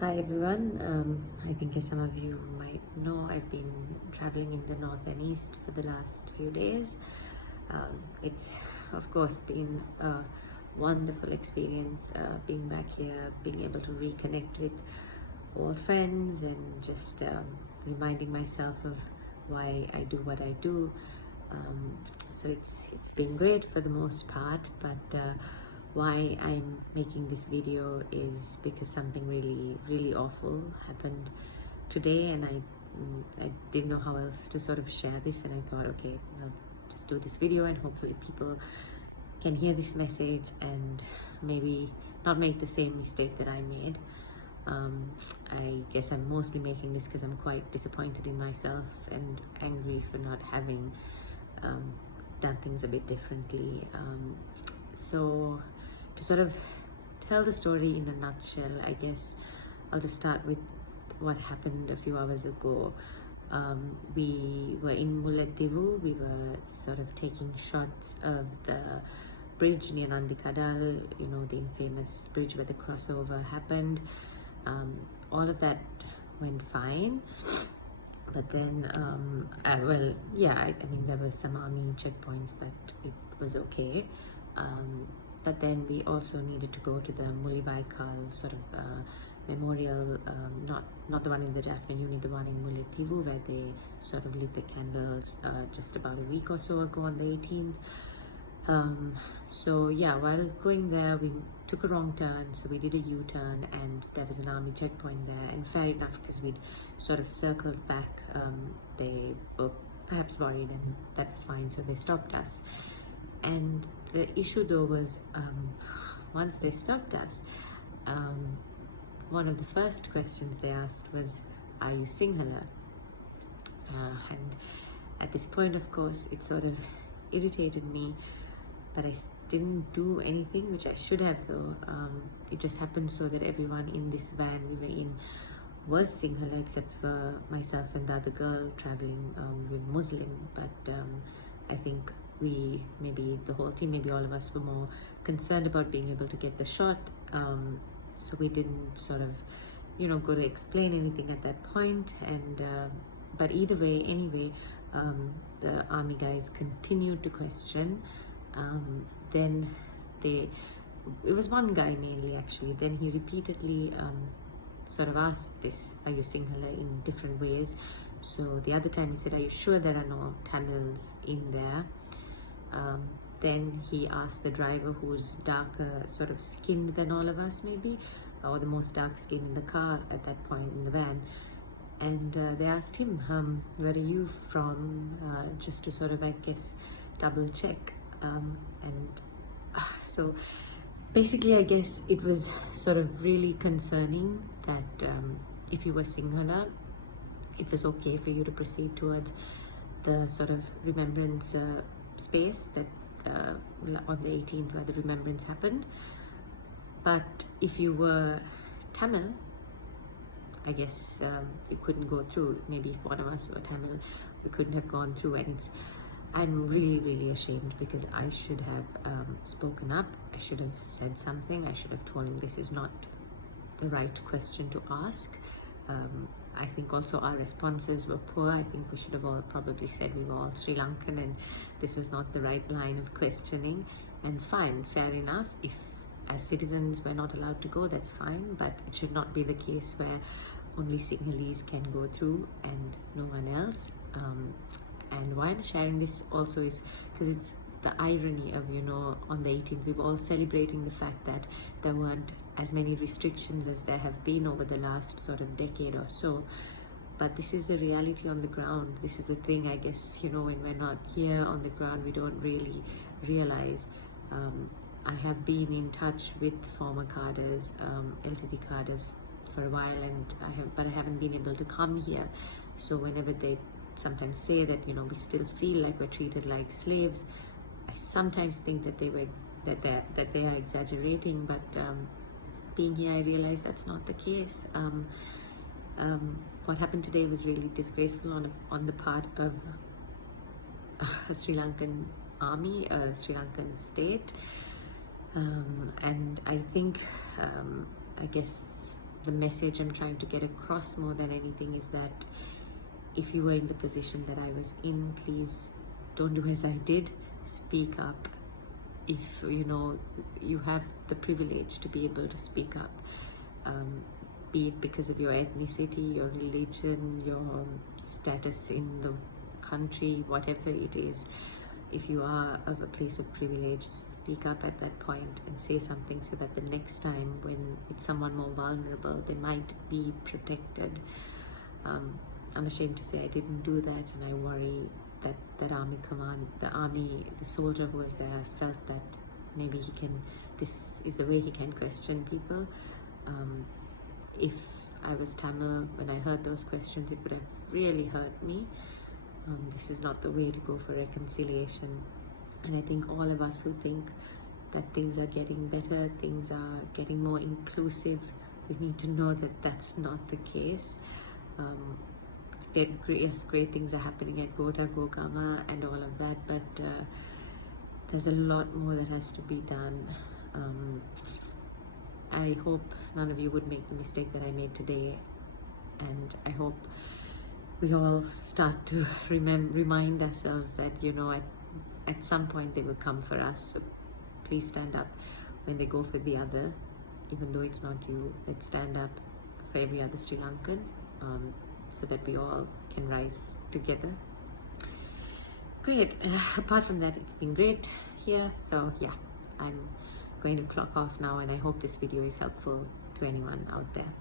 Hi everyone. I think as some of you might know, I've been traveling in the north and east for the last few days. It's of course been a wonderful experience being back here, being able to reconnect with old friends and just reminding myself of why I do what I do. So it's been great for the most part, but why I'm making this video is because something really awful happened today, and I didn't know how else to sort of share this, and I thought, okay, I'll just do this video and hopefully people can hear this message and maybe not make the same mistake that I made. I guess I'm mostly making this because I'm quite disappointed in myself and angry for not having done things a bit differently. So to sort of tell the story in a nutshell, I guess I'll just start with what happened a few hours ago. We were in Mullaitivu. We were sort of taking shots of the bridge near Nandikadal, you know, the infamous bridge where the crossover happened. All of that went fine, but then I mean there were some army checkpoints, but it was okay. But then we also needed to go to the Vellammullivaikkal sort of memorial, not the one in the Jaffna unit, the one in Mullaitivu, where they sort of lit the candles just about a week or so ago on the 18th. So yeah, while going there, we took a wrong turn, so we did a U-turn, and there was an army checkpoint there, and fair enough, because we'd sort of circled back. They were perhaps worried, and that was fine, so they stopped us. And the issue though was, once they stopped us, one of the first questions they asked was, "Are you Sinhala?" And at this point, of course, it sort of irritated me, but I didn't do anything, which I should have though. It just happened so that everyone in this van we were in was Sinhala, except for myself and the other girl traveling with Muslim. But I think maybe the whole team, maybe all of us were more concerned about being able to get the shot. So we didn't sort of, go to explain anything at that point. And but either way, anyway, the army guys continued to question. Then it was one guy mainly actually. Then he repeatedly sort of asked this, "Are you Sinhala?" in different ways. So the other time he said, "Are you sure there are no Tamils in there?" Then he asked the driver, who's darker sort of skinned than all of us maybe, or the most dark skin in the car at that point in the van, and they asked him, "Where are you from?" Just to sort of, I guess, double check. So basically, I guess it was sort of really concerning that if you were Sinhala, it was okay for you to proceed towards the sort of remembrance space that on the 18th where the remembrance happened. But if you were Tamil, I guess you couldn't go through. Maybe if one of us were Tamil, we couldn't have gone through. And I'm really ashamed, because I should have spoken up. I should have said something. I should have told him this is not the right question to ask. I think also our responses were poor. I think we should have all probably said we were all Sri Lankan and this was not the right line of questioning. And fine, fair enough. If as citizens we're not allowed to go, that's fine. But it should not be the case where only Sinhalese can go through and no one else. And why I'm sharing this also is because it's the irony of, on the 18th, we were all celebrating the fact that there weren't as many restrictions as there have been over the last sort of decade or so. But this is the reality on the ground. This is the thing, I guess, when we're not here on the ground, we don't really realize. I have been in touch with former cadres, LTD cadres for a while, but I haven't been able to come here. So whenever they sometimes say that, we still feel like we're treated like slaves, I sometimes think that they are exaggerating, but being here, I realize that's not the case. What happened today was really disgraceful on the part of a Sri Lankan army, a Sri Lankan state, and I think, I guess the message I'm trying to get across more than anything is that if you were in the position that I was in, please don't do as I did. Speak up. If you know you have the privilege to be able to speak up, be it because of your ethnicity, your religion, your status in the country, whatever it is. If you are of a place of privilege, speak up at that point and say something so that the next time when it's someone more vulnerable, they might be protected. I'm ashamed to say I didn't do that, and I worry that the soldier who was there felt that maybe this is the way he can question people. If I was Tamil, when I heard those questions, it would have really hurt me. This is not the way to go for reconciliation. And I think all of us who think that things are getting better, things are getting more inclusive, we need to know that that's not the case. Great things are happening at Goda, Gogama and all of that, but there's a lot more that has to be done. I hope none of you would make the mistake that I made today, and I hope we all start to remind ourselves that, you know, at some point they will come for us. So please stand up when they go for the other, even though it's not you. Let's stand up for every other Sri Lankan, so that we all can rise together. Great. Apart from that, it's been great here. So yeah, I'm going to clock off now, and I hope this video is helpful to anyone out there.